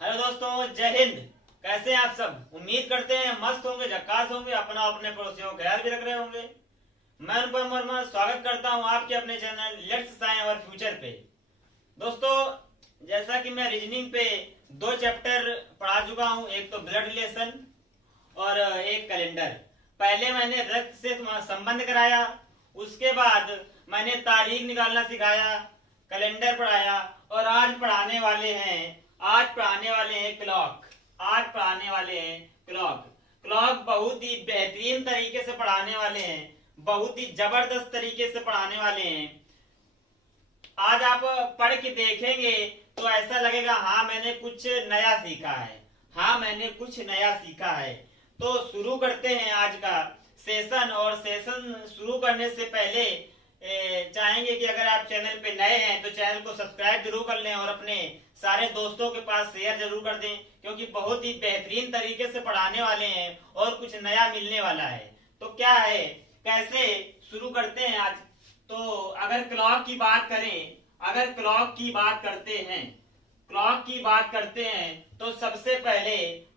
Hello दोस्तों, जय हिंद। कैसे हैं आप सब? उम्मीद करते हैं मस्त होंगे, झक्कास होंगे, अपना अपने पड़ोसियों का ख्याल भी रख रहे होंगे। मैं अनुपम वर्मा स्वागत करता हूं आपके अपने चैनल लेट्स साइंस और फ्यूचर पे। दोस्तों, जैसा कि मैं रीजनिंग पे 2 चैप्टर पढ़ा चुका हूं, एक तो ब्लड रिलेशन और एक कैलेंडर। पहले मैंने रक्त से संबंध कराया, उसके बाद मैंने तारीख निकालना सिखाया, कैलेंडर पढ़ाया और आज पढ़ाने वाले हैं क्लॉक। आज पढ़ाने वाले हैं क्लॉक। क्लॉक बहुत ही बेहतरीन तरीके से पढ़ाने वाले हैं, बहुत ही जबरदस्त तरीके से पढ़ाने वाले हैं। आज आप पढ़ के देखेंगे तो ऐसा लगेगा हाँ मैंने कुछ नया सीखा है, हाँ मैंने कुछ नया सीखा है। तो शुरू करते हैं आज का सेशन। और सेशन शुरू करने से पहले चाहेंगे कि अगर आप चैनल पे नए हैं तो चैनल को सब्सक्राइब जरूर कर लें और अपने सारे दोस्तों के पास शेयर जरूर कर दें, क्योंकि बहुत ही बेहतरीन तरीके से पढ़ाने वाले हैं और कुछ नया मिलने वाला है। तो क्या है, कैसे शुरू करते हैं आज। तो अगर क्लॉक की बात करें, अगर क्लॉक की बात करते हैं, क्लॉक की बात करते हैं तो सबसे पहले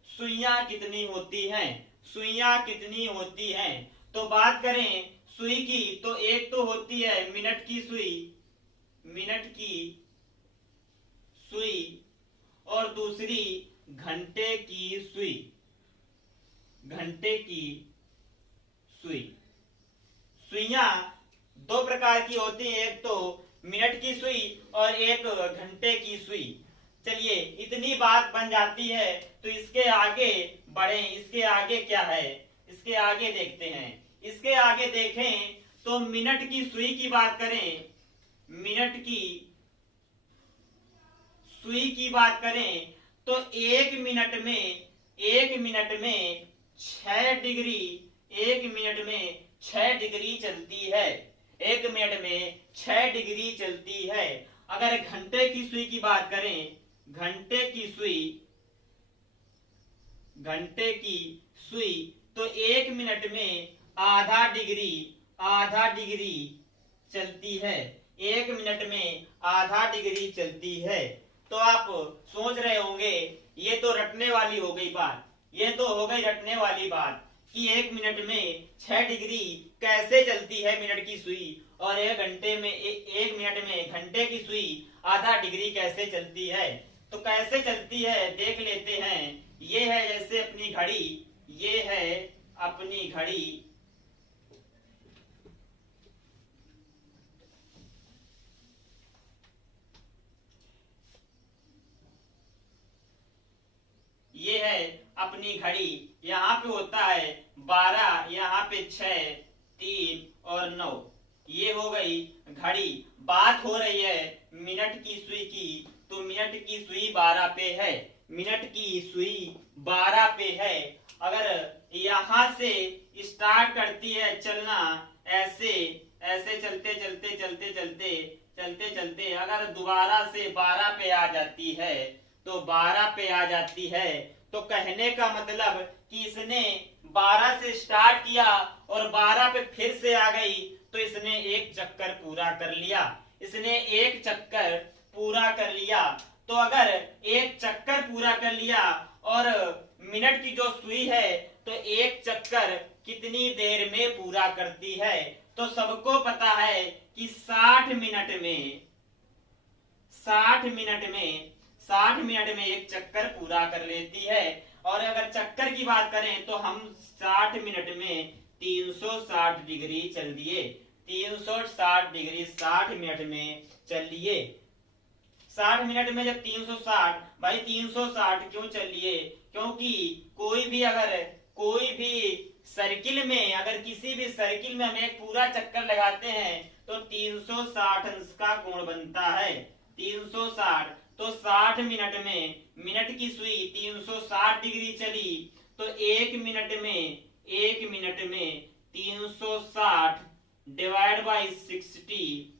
सुइयां कितनी होती हैं, सुइयां कितनी होती हैं। तो बात करें सुई की तो एक तो होती है मिनट की सुई, मिनट की सुई, और दूसरी घंटे की सुई, घंटे की सुई। सुइयां 2 प्रकार की होती हैं, एक तो मिनट की सुई और एक घंटे की सुई। चलिए, इतनी बात बन जाती है तो इसके आगे बढ़े। इसके आगे क्या है, इसके आगे देखते हैं। इसके आगे देखें तो मिनट की सुई की बात करें, मिनट की सुई की बात करें तो 1 मिनट में 6 डिग्री, 1 मिनट में 6 डिग्री चलती है, 1 मिनट में 6 डिग्री चलती है। अगर घंटे की सुई की बात करें, घंटे की सुई, घंटे की सुई तो 1 मिनट में आधा डिग्री, आधा डिग्री चलती है, 1 मिनट में आधा डिग्री चलती है। तो आप सोच रहे होंगे ये तो रटने वाली हो गई बात, ये तो हो गई रटने वाली बात कि 1 मिनट में 6 डिग्री कैसे चलती है मिनट की सुई, और 1 मिनट में घंटे की सुई आधा डिग्री कैसे चलती है। तो कैसे चलती है देख लेते हैं। ये है जैसे अपनी घड़ी, ये है अपनी घड़ी, ये है अपनी घड़ी। यहाँ पे होता है 12, यहाँ पे 6, 3 और 9। ये हो गई घड़ी। बात हो रही है मिनट की सुई की, तो मिनट की सुई 12 पे है, मिनट की सुई 12 पे है। अगर यहाँ से स्टार्ट करती है चलना, ऐसे ऐसे चलते चलते चलते चलते चलते चलते अगर दोबारा से 12 पे आ जाती है, तो 12 पे आ जाती है, तो कहने का मतलब कि इसने 12 से स्टार्ट किया और 12 पे फिर से आ गई, तो इसने एक चक्कर पूरा कर लिया, इसने एक चक्कर पूरा कर लिया। तो अगर एक चक्कर पूरा कर लिया और मिनट की जो सुई है तो एक चक्कर कितनी देर में पूरा करती है, तो सबको पता है कि 60 मिनट में, 60 मिनट में, 60 मिनट में एक चक्कर पूरा कर लेती है। और अगर चक्कर की बात करें तो हम 60 मिनट में 360 डिग्री चल दिए, 360 डिग्री 60 मिनट में चल लिए। 60 मिनट में जब 360, भाई 360 क्यों चल लिए? क्योंकि कोई भी सर्किल में, अगर किसी भी सर्किल में हम एक पूरा चक्कर लगाते हैं तो 360 अंश का कोण बनता है, 360। तो 60 मिनट में मिनट की सुई 360 डिग्री चली, तो 1 मिनट में, 1 मिनट में 360 डिवाइड बाई 60,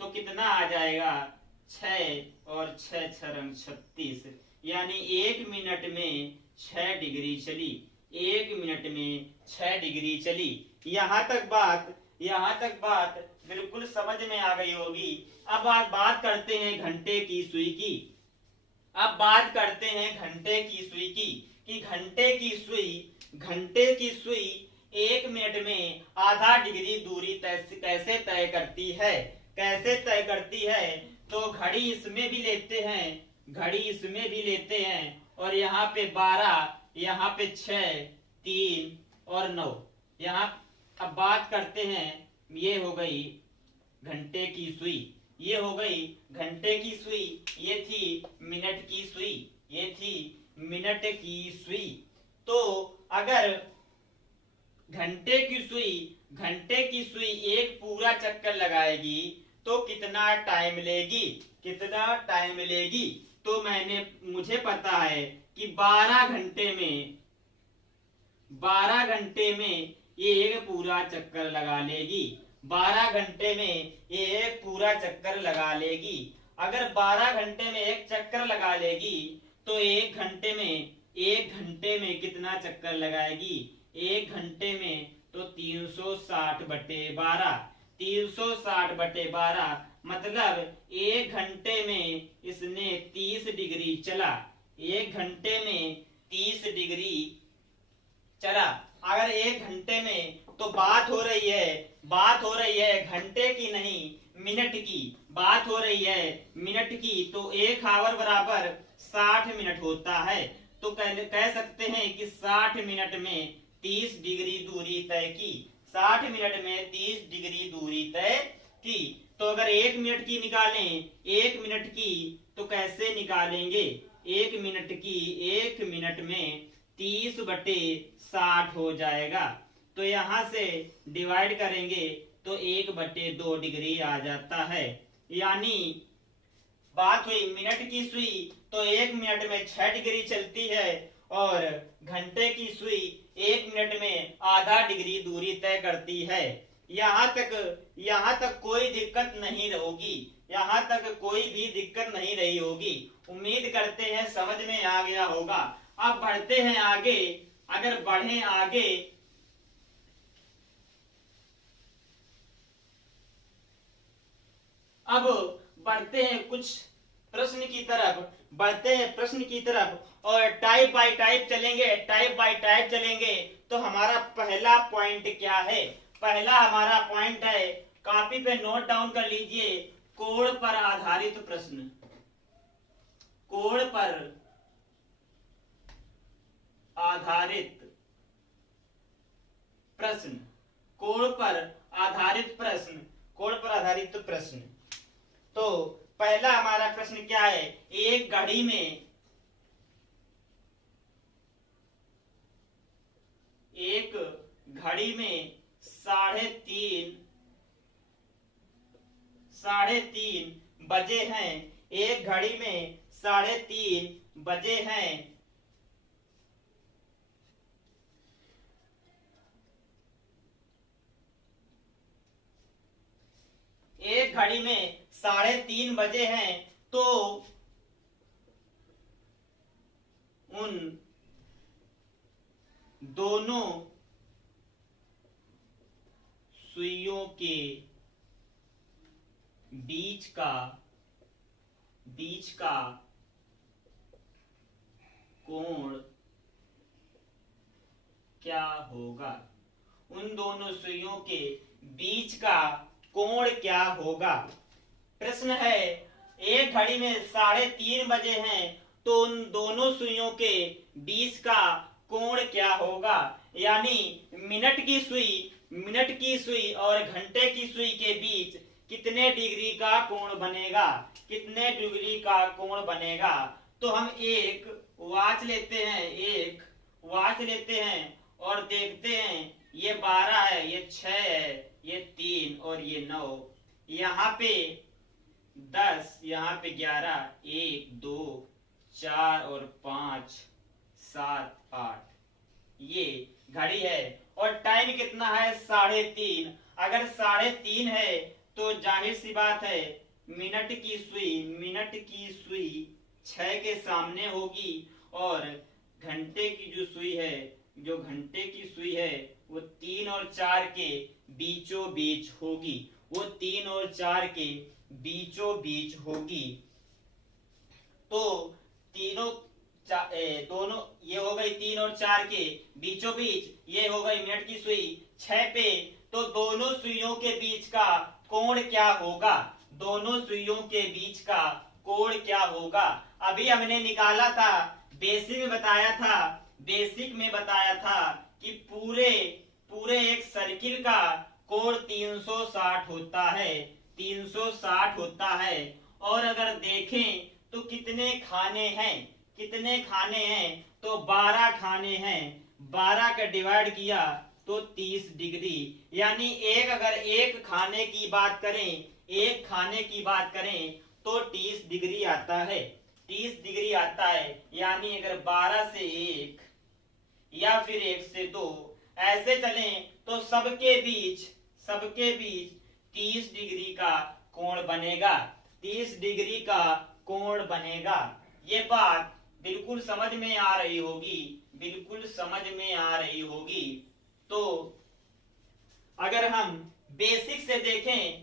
तो कितना आ जाएगा? 6 और 6 6 36, यानी 1 मिनट में 6 डिग्री चली, 1 मिनट में 6 डिग्री चली। यहाँ तक बात बिल्कुल समझ में आ गई होगी। अब बात करते हैं घंटे की सुई की। अब बात करते हैं घंटे की सुई की, कि घंटे की सुई 1 मिनट में आधा डिग्री दूरी कैसे तय करती है, कैसे तय करती है। तो घड़ी इसमें भी लेते हैं और यहाँ पे 12, यहाँ पे 6, 3 और 9। यहाँ अब बात करते हैं, ये हो गई घंटे की सुई, ये हो गई घंटे की सुई, ये थी मिनट की सुई, ये थी मिनट की सुई। तो अगर घंटे की सुई एक पूरा चक्कर लगाएगी तो कितना टाइम लेगी। तो मुझे पता है कि 12 घंटे में ये एक पूरा चक्कर लगा लेगी। 12 घंटे में ये एक पूरा चक्कर लगा लेगी। अगर 12 घंटे में एक चक्कर लगा लेगी तो एक घंटे में कितना चक्कर लगाएगी। एक घंटे में तो 360/12, 360/12 मतलब एक घंटे में इसने 30 डिग्री चला, एक घंटे में 30 डिग्री चला। अगर एक घंटे में, तो बात हो रही है घंटे की नहीं मिनट की, बात हो रही है मिनट की। तो 1 आवर बराबर 60 मिनट होता है। तो कह सकते हैं कि 60 मिनट में 30 डिग्री दूरी तय की, 60 मिनट में 30 डिग्री दूरी तय की। तो अगर 1 मिनट की निकालें, 1 मिनट की, तो कैसे निकालेंगे। 1 मिनट में 30/60 हो जाएगा। तो यहाँ से डिवाइड करेंगे तो 1/2 डिग्री आ जाता है। यानी बात हुई मिनट की सुई तो 1 मिनट में 6 डिग्री चलती है और घंटे की सुई 1 मिनट में आधा डिग्री दूरी तय करती है। यहाँ तक कोई दिक्कत नहीं होगी, यहाँ तक कोई भी दिक्कत नहीं रही होगी। उम्मीद करते हैं समझ में आ गया होगा। अब बढ़ते हैं आगे। अगर बढ़े आगे, अब बढ़ते हैं कुछ प्रश्न की तरफ और टाइप बाय टाइप चलेंगे। तो हमारा पहला पॉइंट क्या है। पहला हमारा पॉइंट है, कॉपी पे नोट डाउन कर लीजिए, कोण पर आधारित प्रश्न। कोण पर आधारित प्रश्न। तो पहला हमारा प्रश्न क्या है। एक घड़ी में साढ़े तीन बजे हैं। एक घड़ी में 3:30 बजे हैं। एक घड़ी में 3:30 बजे हैं। तो उन दोनों सुइयों के बीच का कोण क्या होगा। उन दोनों सुइयों के बीच का कोण क्या होगा। प्रश्न है, एक घड़ी में 3:30 बजे हैं तो उन दोनों सुइयों के बीच का कोण क्या होगा। यानी मिनट की सुई और घंटे की सुई के बीच कितने डिग्री का कोण बनेगा। तो हम एक वॉच लेते हैं और देखते हैं, ये 12 है, ये 6 है, ये 3 और ये 9, यहाँ पे 10, यहाँ पे 11, 1 2 4 और 5 7 8, ये घड़ी है। और टाइम कितना है, 3:30। अगर 3:30 है तो जाहिर सी बात है मिनट की सुई 6 के सामने होगी और घंटे की जो घंटे की सुई है वो 3 और 4 के बीचों बीच होगी। वो 3 और 4 के बीचों बीच होगी। तो तीनों दोनों, ये हो गई 3 और 4 के बीचों बीच, ये हो गई मिनट की सुई 6 पे, तो दोनों सुइयों के बीच का कोण क्या होगा, दोनों सुइयों के बीच का कोण क्या होगा। अभी हमने निकाला था, बेसिक में बताया था कि पूरे एक सर्किल का कोण 360 होता है, 360 होता है। और अगर देखें तो कितने खाने हैं, तो 12 खाने हैं, 12 का डिवाइड किया तो 30 डिग्री, यानी अगर एक खाने की बात करें तो 30 डिग्री आता है, 30 डिग्री आता है। यानी अगर 12 से 1 या फिर 1 से 2 ऐसे चलें तो सबके बीच 30 डिग्री का कोण बनेगा, 30 डिग्री का कोण बनेगा। ये बात बिल्कुल समझ में आ रही होगी। तो अगर हम बेसिक से देखें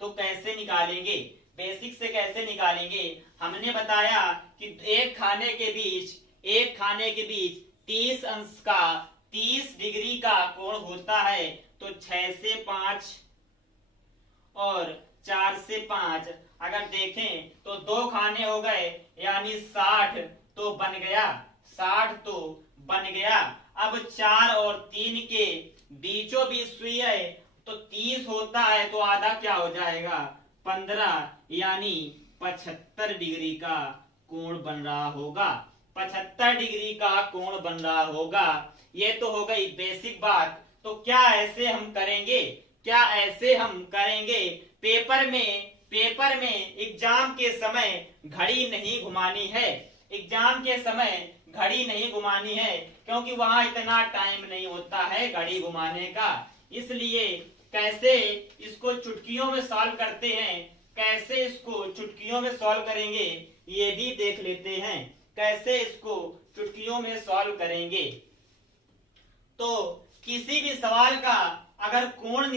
तो कैसे निकालेंगे, हमने बताया कि एक खाने के बीच 30 अंश का 30 डिग्री का कोण होता है। तो 6 से 5 और 4 से 5 अगर देखें तो 2 खाने हो गए, यानी 60 तो बन गया। अब 4 और 3 के बीचों बीच सुई है, तो 30 होता है, तो आधा क्या हो जाएगा 15, यानी 75 डिग्री का कोण बन रहा होगा, 75 डिग्री का कोण बन रहा होगा। ये तो हो गई बेसिक बात। तो क्या ऐसे हम करेंगे पेपर में एग्जाम के समय घड़ी नहीं घुमानी है, क्योंकि वहां इतना टाइम नहीं होता है घड़ी घुमाने का। इसलिए कैसे इसको चुटकियों में सॉल्व करते हैं, कैसे इसको चुटकियों में सॉल्व करेंगे ये भी देख लेते हैं, कैसे इसको चुटकियों में सॉल्व करेंगे। तो किसी भी सवाल का अगर कोण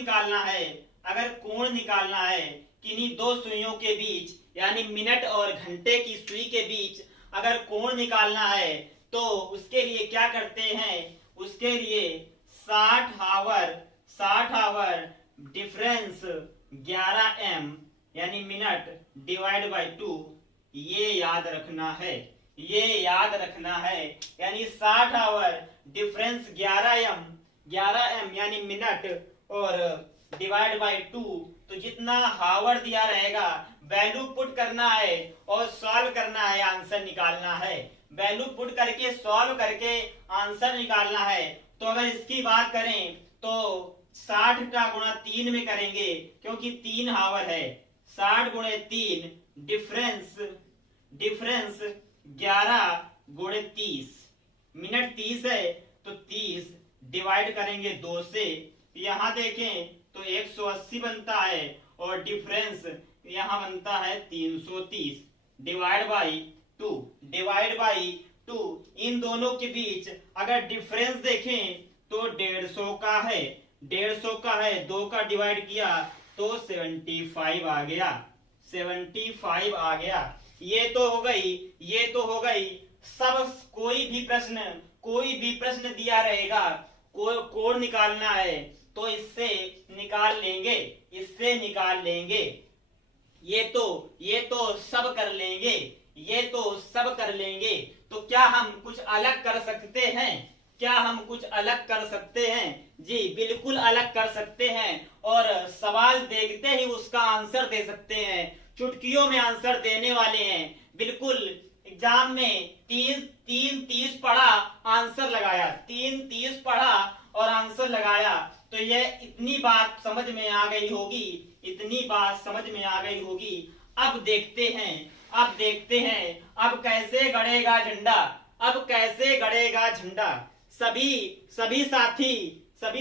निकालना है किन्हीं दो सुइयों के बीच, यानी मिनट और घंटे की सुई के बीच अगर कोण निकालना है, तो उसके लिए क्या करते हैं, उसके लिए 60 आवर डिफरेंस 11m यानी मिनट डिवाइड बाय 2, ये याद रखना है। यानी 60 आवर डिफरेंस 11m यानी मिनट और डिवाइड बाय 2, तो जितना हावर दिया रहेगा वैल्यू पुट करना है और सॉल्व करना है, आंसर निकालना है। वैल्यू पुट करके सॉल्व करके आंसर निकालना है। तो अगर इसकी बात करें तो 60 का गुणा 3 में करेंगे, क्योंकि 3 हावर है। 60 गुणे 3 डिफरेंस 11 गुणे 30, मिनट 30 है तो 30 डिवाइड करेंगे 2 से, यहाँ देखें तो 180 बनता है और डिफरेंस यहाँ बनता है 330 डिवाइड बाई 2। इन दोनों के बीच अगर डिफरेंस देखें तो 150 का है, 2 का डिवाइड किया तो 75 आ गया। ये तो हो गई सब। कोई भी प्रश्न दिया रहेगा, कोण निकालना है तो इससे निकाल लेंगे। ये तो सब कर लेंगे। तो क्या हम कुछ अलग कर सकते हैं? जी बिल्कुल अलग कर सकते हैं, और सवाल देखते ही उसका आंसर दे सकते हैं। चुटकियों में आंसर देने वाले हैं। बिल्कुल एग्जाम में 30 पढ़ा आंसर लगाया, 30 पढ़ा और आंसर लगाया। तो ये इतनी बात समझ में आ गई होगी। अब देखते हैं अब कैसे गड़ेगा झंडा। सभी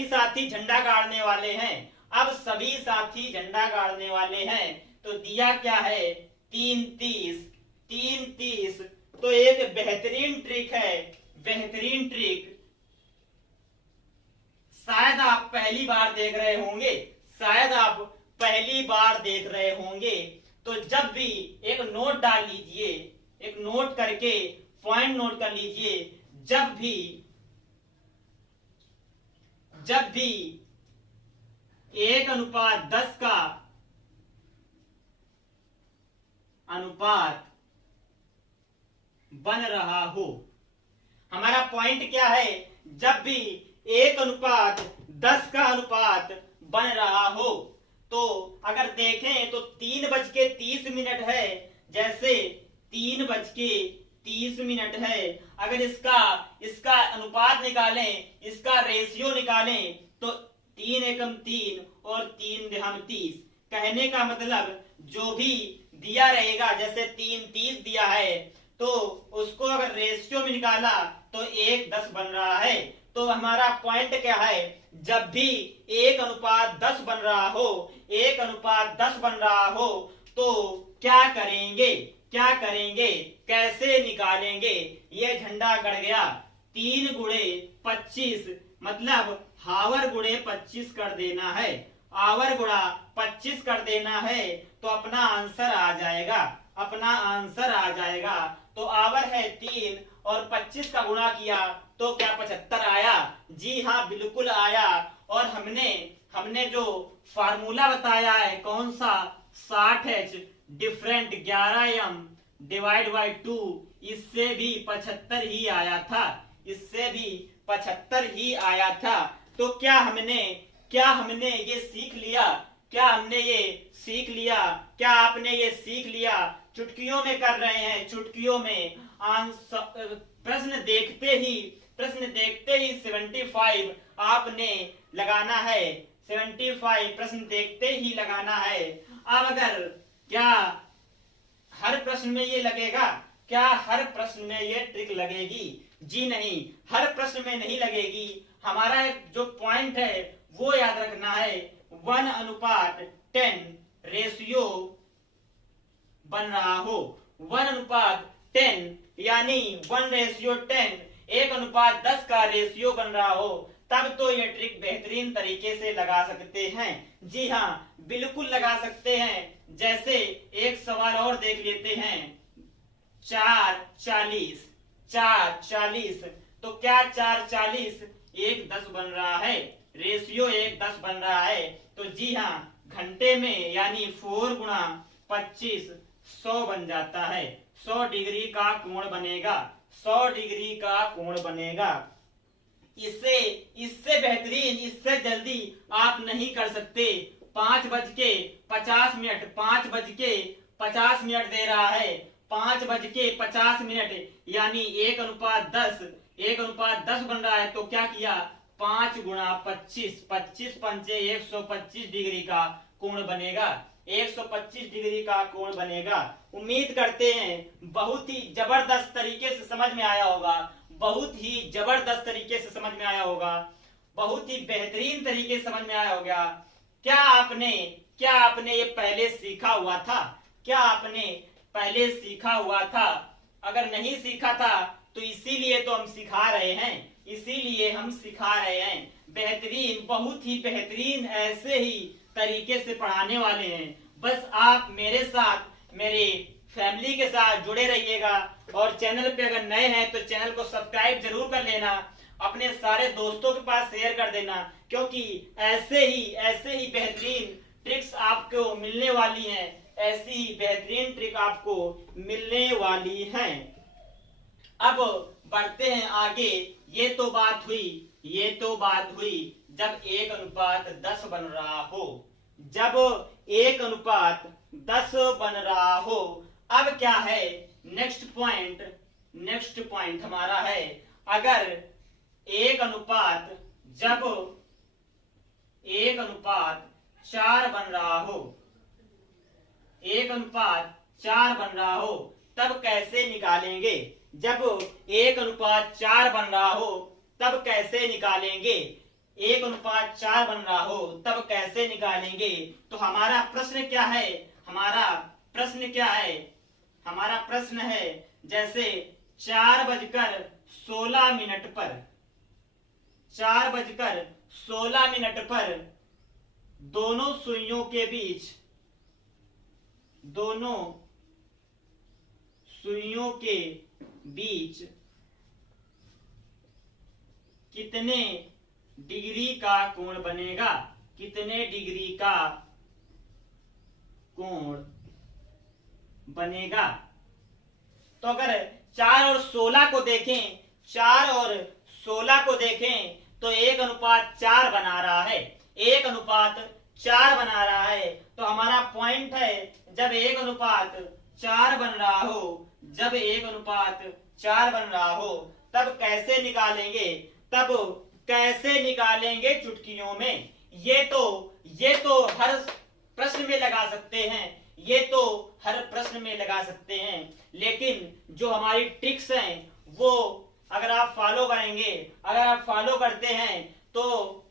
साथी झंडा गाड़ने वाले हैं। अब सभी साथी झंडा गाड़ने वाले हैं, तो दिया क्या है 330। तो एक बेहतरीन ट्रिक है, शायद आप पहली बार देख रहे होंगे, नोट डाल लीजिए, एक नोट करके पॉइंट नोट कर लीजिए। जब भी 1:10 का अनुपात बन रहा हो, हमारा पॉइंट क्या है, जब भी 1:10 का अनुपात बन रहा हो, तो अगर देखें तो 3:30 है, जैसे 3:30 है। अगर इसका अनुपात निकालें, इसका रेशियो निकालें, तो 3 एकम 3 और 3 दिहाम 30। कहने का मतलब जो भी दिया रहेगा, जैसे 3:30 दिया है, तो उसको अगर रेशियो में निकाला तो 1:10 बन रहा है। तो हमारा पॉइंट क्या है, जब भी 1:10 बन रहा हो, 1:10 बन रहा हो, तो क्या करेंगे, कैसे निकालेंगे। ये झंडा गड़ गया। 3 गुणे 25 मतलब हावर गुणे 25 कर देना है, आवर गुणा 25 कर देना है, तो अपना आंसर आ जाएगा। तो आवर है 3 और 25 का गुणा किया तो क्या 75 आया? जी हाँ, बिल्कुल आया। और हमने जो फार्मूला बताया है, कौन सा, 60H different 11M divide by 2, इससे भी 75 ही आया था। तो क्या हमने ये सीख लिया, क्या आपने ये सीख लिया? चुटकियों में कर रहे हैं, चुटकियों में प्रश्न देखते ही 75 आपने लगाना है, 75 प्रश्न देखते ही लगाना है। अब अगर क्या हर प्रश्न में ये लगेगा? क्या हर प्रश्न में ये ट्रिक लगेगी? जी नहीं, हर प्रश्न में नहीं लगेगी। हमारा जो पॉइंट है वो याद रखना है, 1:10 रेशियो बन रहा हो, 1:10 यानी 1:10, 1:10 का रेशियो बन रहा हो, तब तो ये ट्रिक बेहतरीन तरीके से लगा सकते हैं। जी हाँ, बिल्कुल लगा सकते हैं। जैसे एक सवाल और देख लेते हैं, 4:40, तो क्या 4:40 1:10 बन रहा है, रेशियो 1:10 बन रहा है। तो जी हाँ, घंटे में यानी 4 गुणा 25 100 बन जाता है, 100 डिग्री का कोण बनेगा। इससे बेहतरीन, इससे जल्दी आप नहीं कर सकते। 5:50 दे रहा है, 5:50 यानी 1:10 बन रहा है। तो क्या किया, 5 गुणा 25, 25 पंचे 125 डिग्री का कोण बनेगा, 125 डिग्री का कोण बनेगा। उम्मीद करते हैं बहुत ही जबरदस्त तरीके से समझ में आया होगा, बहुत ही जबरदस्त तरीके से समझ में आया होगा, बहुत ही बेहतरीन तरीके से समझ में आया होगा। क्या आपने ये पहले सीखा हुआ था? क्या आपने पहले सीखा हुआ था? अगर नहीं सीखा था तो इसीलिए तो हम सिखा रहे हैं, बेहतरीन, बहुत ही बेहतरीन ऐसे ही तरीके से पढ़ाने वाले हैं। बस आप मेरे साथ, मेरे फैमिली के साथ जुड़े रहिएगा। और चैनल पे अगर नए हैं तो चैनल को सब्सक्राइब जरूर कर लेना, अपने सारे दोस्तों के पास शेयर कर देना, क्योंकि ऐसे ही बेहतरीन ट्रिक्स आपको मिलने वाली हैं, ऐसी ही बेहतरीन ट्रिक आपको मिलने वाली हैं। अब बढ़ते हैं आगे। ये तो बात हुई जब 1:10 बन रहा हो, जब 1:10 बन रहा हो। अब क्या है, नेक्स्ट पॉइंट हमारा है, अगर जब 1:4 बन रहा हो, 1:4 बन रहा हो, तब कैसे निकालेंगे? जब 1:4 बन रहा हो तब कैसे निकालेंगे? 1:4 बन रहा हो तब कैसे निकालेंगे? तो हमारा प्रश्न क्या है? हमारा प्रश्न है, जैसे 4:16 पर, 4:16 पर दोनों सुइयों के बीच सुइयों के बीच कितने डिग्री का कोण बनेगा, कितने डिग्री का कोण बनेगा। तो अगर 4 और 16 को देखें, 4 और 16 को देखें तो 1:4 बना रहा है, 1:4 बना रहा है। तो हमारा पॉइंट है जब 1:4 बन रहा हो, जब 1:4 बन रहा हो तब कैसे निकालेंगे, तब कैसे निकालेंगे चुटकियों में। ये तो हर प्रश्न में लगा सकते हैं, ये तो हर प्रश्न में लगा सकते हैं, लेकिन जो हमारी ट्रिक्स हैं वो अगर आप फॉलो करेंगे, अगर आप फॉलो करते हैं तो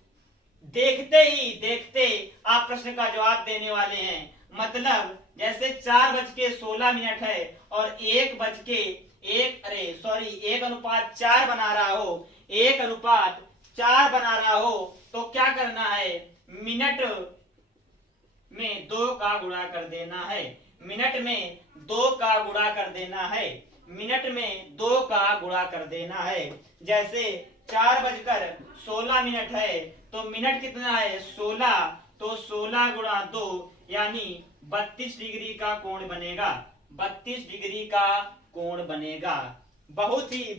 देखते ही देखते आप प्रश्न का जवाब देने वाले हैं। मतलब जैसे 4:16 है और 1:4 बना रहा हो, 1:4 बना रहा हो तो क्या करना है, मिनट में 2 का गुणा कर देना है, मिनट में 2 का गुणा कर देना है, मिनट में 2 का गुणा कर देना है। जैसे 4:16 है तो मिनट कितना है 16, तो 16 गुणा 2 यानी 32 डिग्री का कोण बनेगा, 32 डिग्री का कोण बनेगा। बहुत ही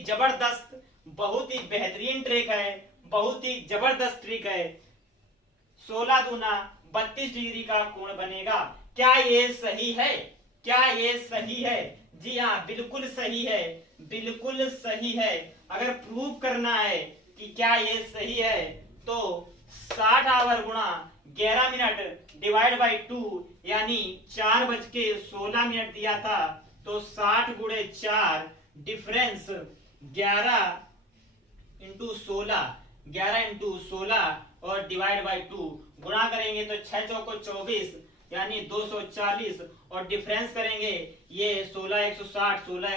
जबरदस्त, बहुत ही बेहतरीन ट्रिक है, बहुत ही जबरदस्त ट्रिक है। 16 दूना 32 डिग्री का कोण बनेगा। क्या ये सही है, क्या ये सही है? जी हाँ, बिल्कुल सही है, बिल्कुल सही है। अगर प्रूव करना है कि क्या ये सही है तो 60 आवर गुणा 11 मिनट डिवाइड बाई 2 यानी 4:16 दिया था तो 60 गुणे 4 डिफरेंस 11 इंटू 16 और डिवाइड बाई 2 गुणा करेंगे तो 6 चौको 24 यानी 240 और डिफरेंस करेंगे ये 16 160 16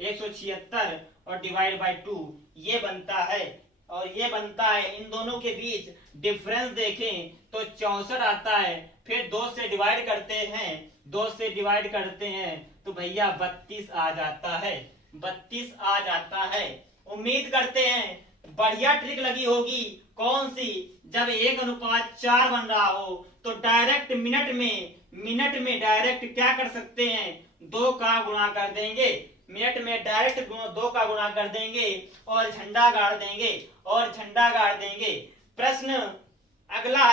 176 और डिवाइड बाई 2 ये बनता है। और ये बनता है, इन दोनों के बीच डिफरेंस देखें तो 64 आता है, फिर 2 से डिवाइड करते हैं, 2 से डिवाइड करते हैं तो भैया 32 आ जाता है, 32 आ जाता है। उम्मीद करते हैं बढ़िया ट्रिक लगी होगी। कौन सी? जब 1:4 बन रहा हो तो डायरेक्ट मिनट में डायरेक्ट क्या कर सकते हैं, 2 का गुणा कर देंगे, मिनट में डायरेक्ट 2 का गुणा कर देंगे और झंडा गाड़ देंगे, और झंडा गाड़ देंगे। प्रश्न अगला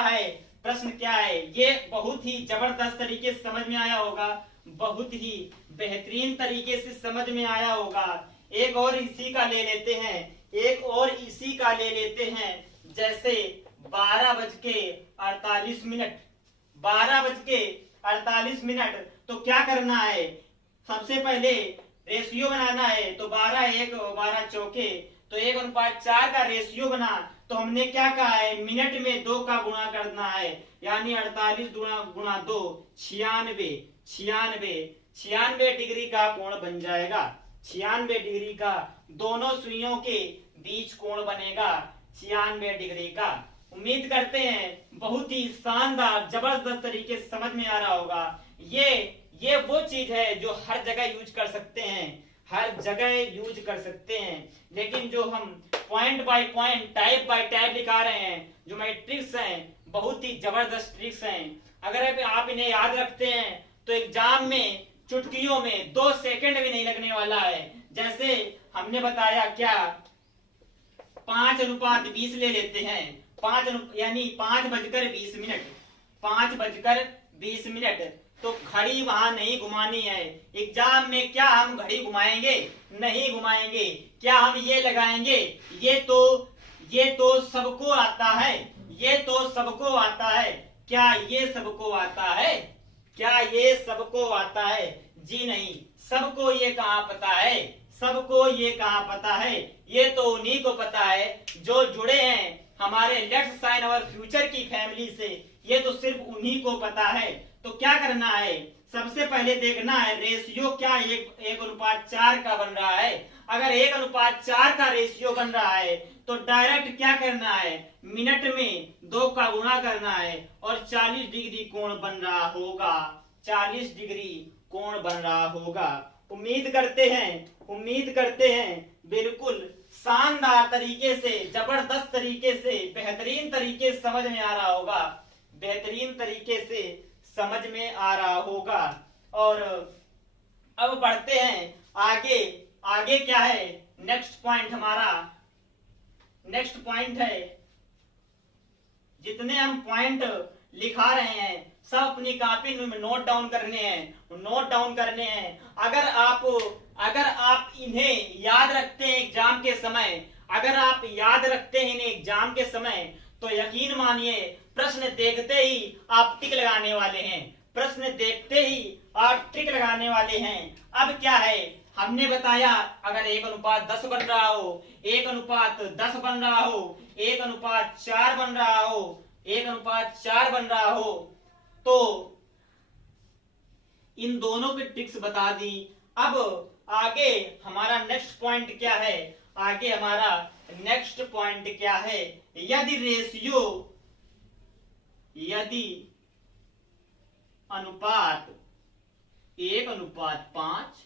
है प्रश्न क्या है, ये बहुत ही जबरदस्त तरीके से समझ में आया होगा, बहुत ही बेहतरीन तरीके से समझ में आया होगा। एक और इसी का ले लेते हैं, एक और इसी का ले लेते हैं। जैसे 12:48, 12:48 तो क्या करना है, सबसे पहले रेशियो बनाना है। तो 12 1 12 चौके तो 1:4 का रेशियो बना तो हमने क्या कहा है, मिनट में 2 का गुणा करना है, यानी 48 गुणा 2 96 डिग्री का कोण बन जाएगा, 96 डिग्री का। दोनों सुइयों के बीच कोण बनेगा 96 डिग्री का। उम्मीद करते हैं बहुत ही शानदार जबरदस्त तरीके से समझ में आ रहा होगा। ये वो चीज है जो हर जगह यूज कर सकते हैं, हर जगह यूज कर सकते हैं। लेकिन जो हम point by point, type bye type दिखा रहे हैं, जो हमारी ट्रिक्स हैं, बहुत ही जबरदस्त ट्रिक्स हैं। अगर आप इन्हें याद रखते हैं तो एग्जाम में चुटकियों में 2 सेकंड भी नहीं लगने वाला है। जैसे हमने बताया क्या, 5:20 ले लेते हैं, यानी 5:20 मिनट। तो घड़ी वहां नहीं घुमानी है। एग्जाम में क्या हम घड़ी घुमाएंगे? नहीं घुमाएंगे। क्या हम ये लगाएंगे? ये तो सबको आता है, ये तो सबको आता है। क्या ये सबको आता है? क्या ये सबको आता है? जी नहीं, सबको ये कहाँ पता है, सबको ये कहाँ पता है। ये तो उन्हीं को पता है जो जुड़े हैं हमारे लेट्स साइन अवर फ्यूचर की फैमिली से। ये तो सिर्फ उन्हीं को पता है। तो क्या करना है, सबसे पहले देखना है रेशियो क्या 1:4 का बन रहा है। अगर 1:4 का रेशियो बन रहा है तो डायरेक्ट क्या करना है, मिनट में 2 का गुणा करना है और 40 डिग्री कोण बन रहा होगा, 40 डिग्री कोण बन रहा होगा। उम्मीद करते हैं बिल्कुल शानदार तरीके से, जबरदस्त तरीके से, बेहतरीन तरीके से समझ में आ रहा होगा, बेहतरीन तरीके से समझ में आ रहा होगा। और अब बढ़ते हैं आगे। आगे क्या है, नेक्स्ट पॉइंट हमारा, नेक्स्ट पॉइंट है, जितने हम पॉइंट लिखा रहे हैं सब अपनी कॉपी में नोट डाउन करने हैं, नोट डाउन करने हैं। अगर आप इन्हें याद रखते हैं एग्जाम के समय, अगर आप याद रखते हैं इन्हें एग्जाम के समय, तो यकीन मानिए प्रश्न देखते ही आप टिक लगाने वाले हैं, प्रश्न देखते ही आप टिक लगाने वाले हैं। अब क्या है, हमने बताया अगर 1:10 बन रहा हो, 1:10 बन रहा हो, 1:4 बन रहा हो, 1:4 बन रहा हो, तो इन दोनों की ट्रिक्स बता दी। अब आगे हमारा नेक्स्ट पॉइंट क्या है, आगे हमारा नेक्स्ट पॉइंट क्या है, यदि रेशियो, यदि अनुपात 1:5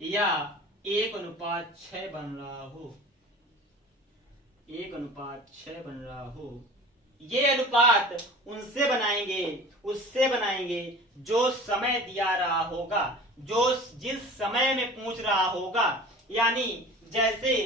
या 1:6 बन रहा हो, 1:6 बन रहा हो, ये अनुपात उनसे बनाएंगे, उससे बनाएंगे जो समय दिया रहा होगा, जो जिस समय में पूछ रहा होगा। यानी जैसे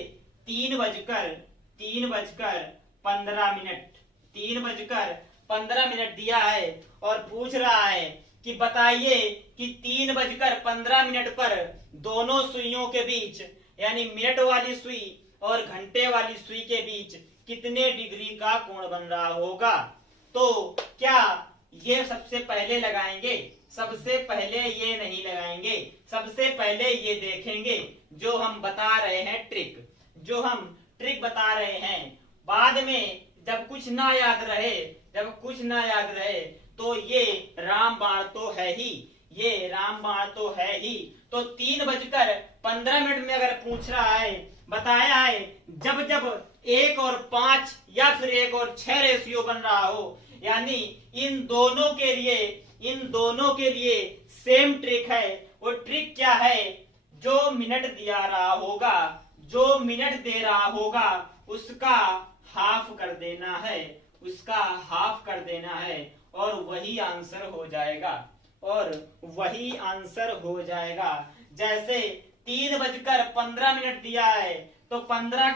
3:15 दिया है और पूछ रहा है कि बताइए कि 3:15 पर दोनों सुइयों के बीच, यानी मिनट वाली सुई और घंटे वाली सुई के बीच कितने डिग्री का कोण बन रहा होगा। तो क्या ये सबसे पहले लगाएंगे, सबसे पहले ये नहीं लगाएंगे, सबसे पहले ये देखेंगे जो हम बता रहे हैं ट्रिक, जो हम ट्रिक बता रहे हैं। बाद में जब कुछ ना याद रहे, जब कुछ ना याद रहे तो ये रामबाण तो है ही, ये रामबाण तो है ही। तो 3:15 में अगर पूछ रहा है, बताया है जब जब 1:5 या फिर 1:6 रेशियो बन रहा हो, यानी इन दोनों के लिए सेम ट्रिक है। वो ट्रिक क्या है, जो मिनट दिया रहा होगा, जो मिनट दे रहा होगा उसका हाफ कर देना है, उसका हाफ कर देना है और वही आंसर हो जाएगा, और वही आंसर हो जाएगा। जैसे 3:15 दिया है तो 15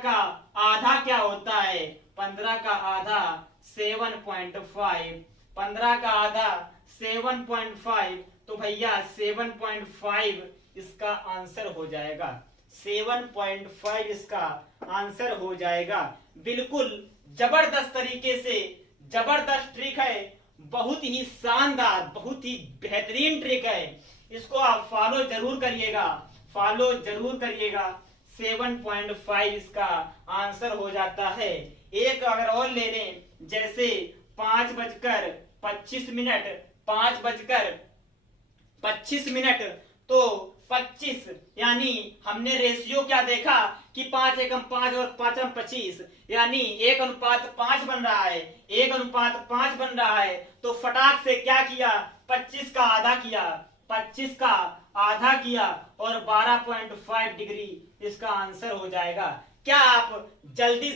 का आधा क्या होता है, 15 का आधा 7.5, 15 का आधा 7.5, तो भैया 7.5 इसका आंसर हो जाएगा, 7.5 इसका आंसर हो जाएगा। बिल्कुल जबरदस्त तरीके से, जबरदस्त ट्रिक है, बहुत ही शानदार, बहुत ही बेहतरीन ट्रिक है। इसको आप फॉलो जरूर करिएगा, फॉलो जरूर करिएगा। 7.5 इसका आंसर हो जाता है। एक अगर और ले लें, जैसे 5:25, 5:25, तो 25, यानी हमने रेशियो क्या देखा कि 5 एकम 5 और 5 25, यानी 1:5 बन रहा है, 1:5 बन रहा है। तो फटाक से क्या किया, 25 का आधा किया, 25 का आधा किया और 12.5 डिग्री इसका आंसर हो जाएगा। क्या आप जल्दी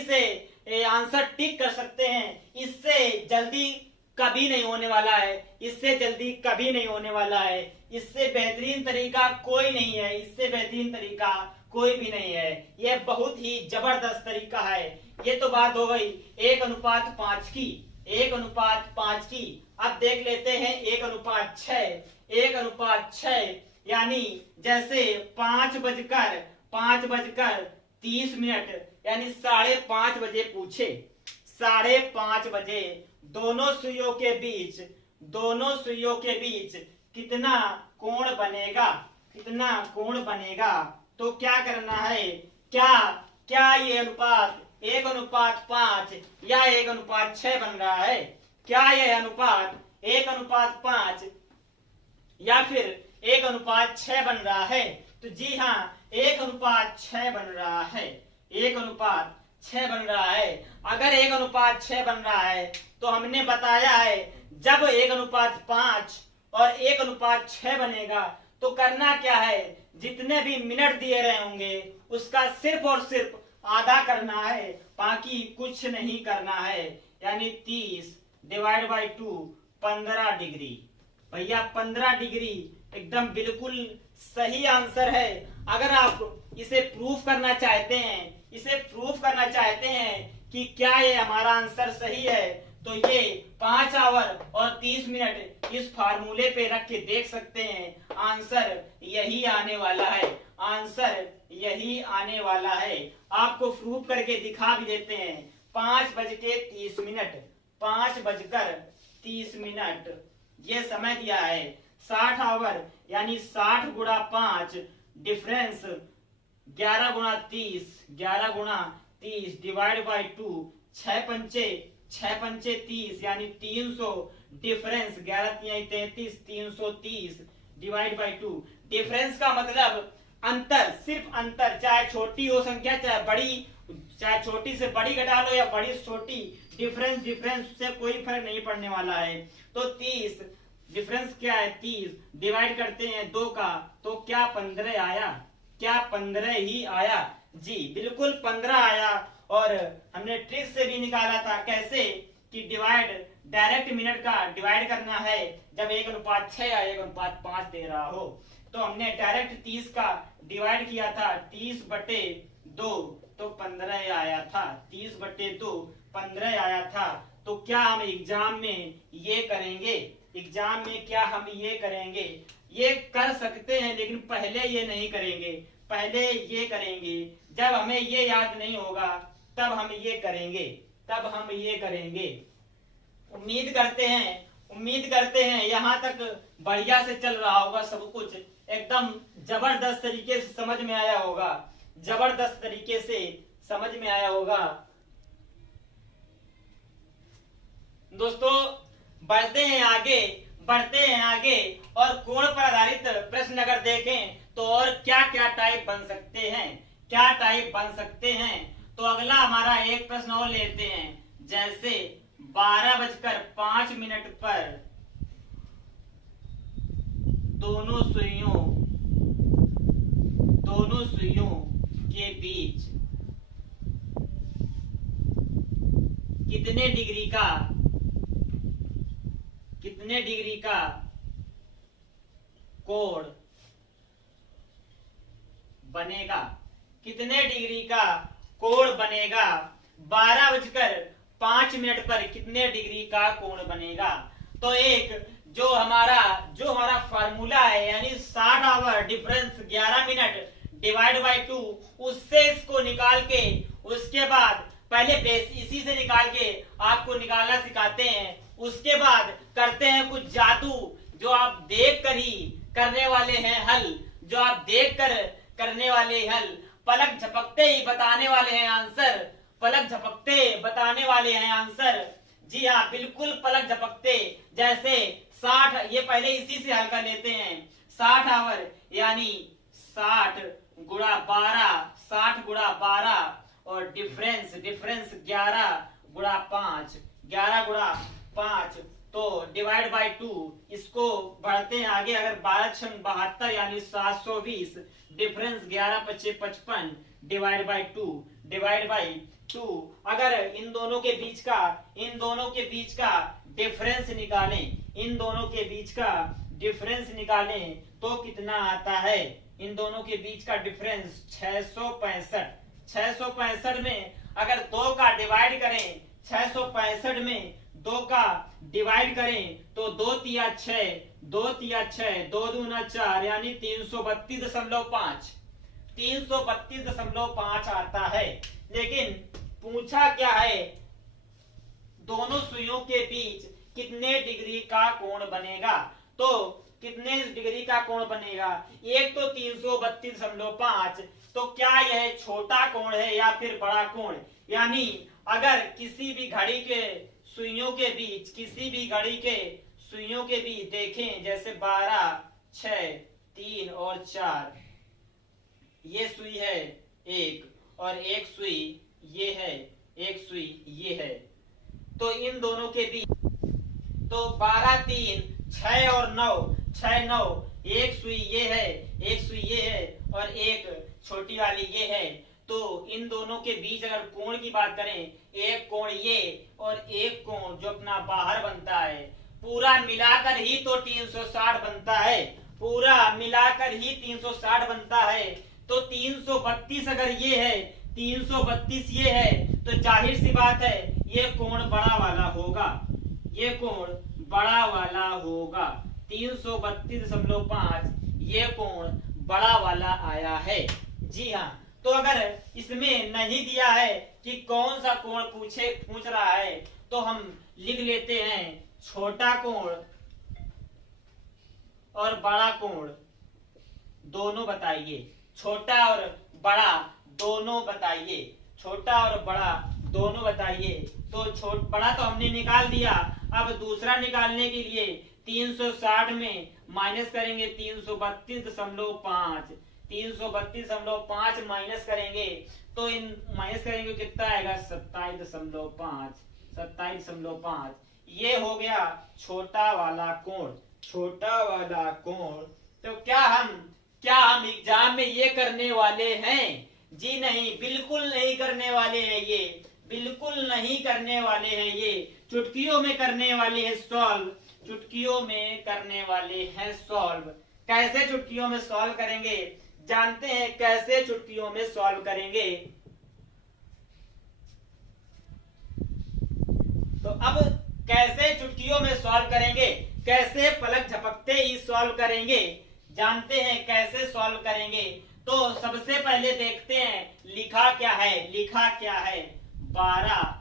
से आंसर टिक कर सकते हैं? इससे जल्दी कभी नहीं होने वाला है, इससे जल्दी कभी नहीं होने वाला है। इससे बेहतरीन तरीका कोई नहीं है, इससे बेहतरीन तरीका कोई भी नहीं है। यह बहुत ही जबरदस्त तरीका है। ये तो बात हो गई 1:5 की, 1:5 की। अब देख लेते हैं 1:6, 1:6, यानी जैसे 5:30, यानी 5:30 बजे पूछे, 5:30 बजे दोनों सुइयों के बीच कितना कोण बनेगा, कितना कोण बनेगा। तो क्या करना है, क्या ये अनुपात 1:5 या 1:6 बन रहा है? क्या यह अनुपात 1:5 या फिर 1:6 बन रहा है? तो जी हाँ, 1:6 बन रहा है, 1:6 बन रहा है। अगर 1:6 बन रहा है तो हमने बताया है जब 1:5 और 1:6 बनेगा तो करना क्या है, जितने भी मिनट दिए रहे होंगे उसका सिर्फ और सिर्फ आधा करना है, बाकी कुछ नहीं करना है। यानी 30 डिवाइड बाई 2 15 डिग्री। भैया 15 डिग्री एकदम बिल्कुल सही आंसर है। अगर आप इसे प्रूफ करना चाहते हैं कि क्या ये हमारा आंसर सही है, तो ये 5 आवर और 30 मिनट इस फार्मूले पे रख के देख सकते हैं। आंसर यही आने वाला है, आंसर यही आने वाला है। आपको प्रूफ करके दिखा भी देते हैं। 5:30, 5:30 ये समय दिया है। 60 आवर यानी 60 गुणा 5 डिफरेंस 11 गुणा 30 डिवाइड बाई 2 6 पंचे 30 यानी 300 डिफरेंस 11 3 33 330 डिवाइड बाई 2। डिफरेंस का मतलब अंतर, सिर्फ अंतर, चाहे छोटी हो संख्या चाहे बड़ी, चाहे छोटी से बड़ी घटा लो या बड़ी से छोटी, डिफरेंस से कोई फर्क नहीं पड़ने वाला है। तो 30 डिफरेंस क्या है, 30 डिवाइड करते हैं 2 का तो क्या 15 आया, क्या 15 ही आया? जी बिल्कुल 15 आया। और हमने ट्रिक से भी निकाला था, कैसे कि डायरेक्ट मिनट का डिवाइड करना है जब 1:6 या 1:5 दे रहा हो। तो हमने डायरेक्ट 30 का डिवाइड किया था 30/2 तो 15 आया था, 30/2 15 आया था। तो क्या हम एग्जाम में ये करेंगे, एग्जाम में क्या हम ये करेंगे? ये कर सकते हैं लेकिन पहले ये नहीं करेंगे, पहले ये करेंगे जब हमें ये याद नहीं होगा तब हम ये करेंगे, तब हम ये करेंगे। उम्मीद करते हैं यहाँ तक बढ़िया से चल रहा होगा, सब कुछ एकदम जबरदस्त तरीके से समझ में आया होगा, जबरदस्त तरीके से समझ में आया होगा। दोस्तों बढ़ते हैं आगे और कोण पर आधारित प्रश्न अगर देखें तो और क्या क्या टाइप बन सकते हैं, तो अगला हमारा एक प्रश्न और लेते हैं। जैसे 12:05 पर दोनों सुइयों के बीच कितने डिग्री का कोण बनेगा, कितने डिग्री का कोण बनेगा? 12:05 पर कितने डिग्री का कोण बनेगा? तो एक जो हमारा फार्मूला है यानी 60 hour difference 11 minute divide by 2, उससे इसको निकाल के उसके बाद पहले इसी से निकाल के आपको निकालना सिखाते हैं। उसके बाद करते हैं कुछ जादू जो आप देख कर ही करने वाले हैं हल, जो आप देख कर करने वाले हल, पलक झपकते ही बताने वाले हैं आंसर, पलक झपकते बताने वाले हैं आंसर। जी हाँ बिल्कुल पलक झपकते। जैसे 60, ये पहले इसी से हल कर लेते हैं। 60 आवर यानी 60 गुणा 12 और डिफरेंस 11 गुणा 5 तो डिवाइड बाई 2। इसको बढ़ते हैं आगे, अगर 12×6 = 72 यानी 720 डिफरेंस 11×5 = 55 डिवाइड बाई 2। अगर इन दोनों के बीच का डिफरेंस निकालें, तो कितना आता है? इन दोनों के बीच का डिफरेंस 665 में अगर 2 का डिवाइड करें, 665 में 2 का डिवाइड करें तो 2 तिया 6, 2 दूना 4 यानी 332.5 आता है। लेकिन पूछा क्या है, दोनों सुइयों के बीच कितने डिग्री का कोण बनेगा? तो कितने डिग्री का कोण बनेगा? एक तो 332.5, तो क्या यह छोटा कोण है या फिर बड़ा कोण? यानी अगर किसी भी घड़ी के सुइयों के बीच देखें, जैसे 12, 6, 3 और 4, ये सुई है एक और एक सुई ये है एक सुई ये है, तो इन दोनों के बीच तो 12 3 6 और 9, 6 9, एक सुई ये है, एक सुई ये है और एक छोटी वाली ये है। तो इन दोनों के बीच अगर कोण की बात करें, एक कोण ये और एक कोण जो अपना बाहर बनता है, पूरा मिलाकर ही तो 360 बनता है, पूरा मिलाकर ही 360 बनता है। तो 332 अगर ये है, 332 ये है, तो जाहिर सी बात है ये कोण बड़ा वाला होगा, ये कोण बड़ा वाला होगा। 332.5 ये कोण बड़ा वाला आया है। जी हाँ, तो अगर इसमें नहीं दिया है कि कौन सा कोण पूछ रहा है, तो हम लिख लेते हैं छोटा कोण और बड़ा कोण दोनों बताइए, छोटा और बड़ा दोनों बताइए, छोटा और बड़ा दोनों बताइए। तो बड़ा तो हमने निकाल दिया, अब दूसरा निकालने के लिए 360 में माइनस करेंगे 332.5, 332.5 माइनस करेंगे तो इन माइनस करेंगे कितना आएगा 27.5, 27.5। ये हो गया छोटा वाला कोण, छोटा वाला कोण। तो क्या हम एग्जाम में ये करने वाले हैं? जी नहीं, बिल्कुल नहीं करने वाले हैं, ये बिल्कुल नहीं करने वाले हैं, ये चुटकियों में करने वाले हैं सॉल्व, चुटकियों में करने वाले हैं सॉल्व। कैसे चुटकियों में सॉल्व करेंगे, जानते हैं कैसे चुटकियों में सॉल्व करेंगे? तो अब कैसे चुटकियों में सॉल्व करेंगे, कैसे पलक झपकते ही सॉल्व करेंगे, जानते हैं कैसे सॉल्व करेंगे? तो सबसे पहले देखते हैं लिखा क्या है, लिखा क्या है 12:05,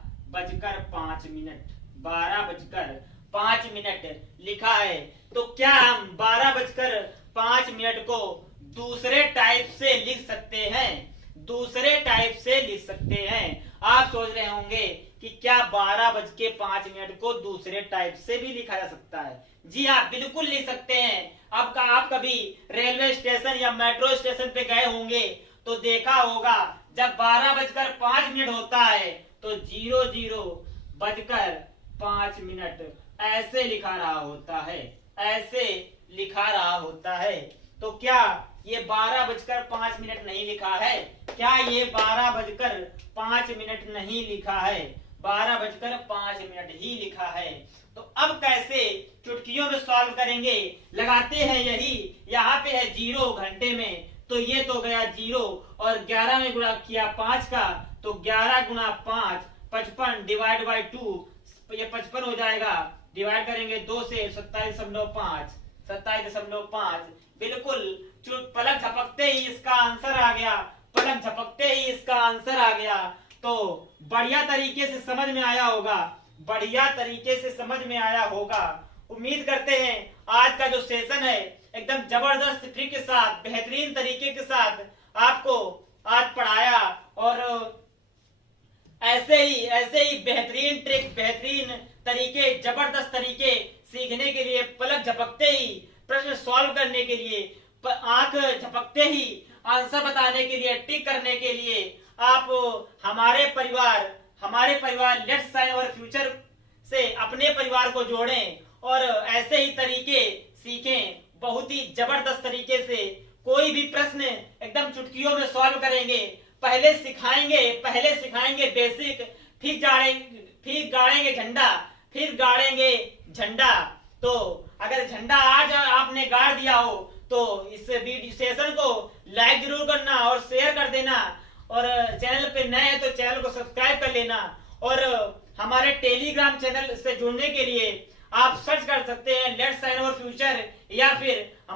12:05 लिखा है। तो क्या हम 12:05 को दूसरे टाइप से लिख सकते हैं, दूसरे टाइप से लिख सकते हैं? आप सोच रहे होंगे कि क्या 12:05 को दूसरे टाइप से भी लिखा जा सकता है? जी हाँ, बिल्कुल लिख सकते हैं। आप कभी रेलवे स्टेशन या मेट्रो स्टेशन पे गए होंगे तो देखा होगा जब 12:05 होता है तो 00:05 ऐसे लिखा रहा होता है, ऐसे लिखा रहा होता है। तो क्या ये 12:05 नहीं लिखा है? क्या ये 12:05 नहीं लिखा है? 12:05 ही लिखा है। तो अब कैसे चुटकियों में सॉल्व करेंगे? लगाते हैं यही, यहाँ पे है 0 घंटे में, तो ये तो गया 0 और 11 में गुणा किया 5 का, तो 11 गुणा 5 55 डिवाइड बाई 2, ये 55 हो जाएगा, डिवाइड करेंगे 2 से 27.5, 27.5। बिल्कुल पलक झपकते ही इसका आंसर आ गया, पलक झपकते ही इसका आंसर आ गया। तो बढ़िया तरीके से समझ में आया होगा, बढ़िया तरीके से समझ में आया होगा। उम्मीद करते हैं आज का जो सेशन है एकदम जबरदस्त ट्रिक के साथ, बेहतरीन तरीके के साथ आपको आज पढ़ाया और ऐसे ही बेहतरीन ट्रिक, बेहतरीन तरीके, जबरदस्त तरीके सीखने के लिए, पलक झपकते ही प्रश्न सॉल्व करने के लिए, आंख झपकते ही आंसर बताने के लिए, टिक करने के लिए आप हमारे परिवार लेट्स शाइन अवर फ्यूचर से अपने परिवार को जोड़ें और ऐसे ही तरीके सीखें, बहुत ही जबरदस्त तरीके से। कोई भी प्रश्न एकदम चुटकियों में सॉल्व करेंगे। पहले सिखाएंगे बेसिक, फिर गाड़ेंगे झंडा। तो अगर झंडा आज आपने गाड़ दिया हो तो इस सेशन को लाइक जरूर करना और शेयर कर देना, और चैनल पे नए हैं तो चैनल को सब्सक्राइब कर लेना, और हमारे टेलीग्राम चैनल से जुड़ने के लिए आप सर्च कर सकते हैं लेट्स शाइन अवर फ्यूचर, या फिर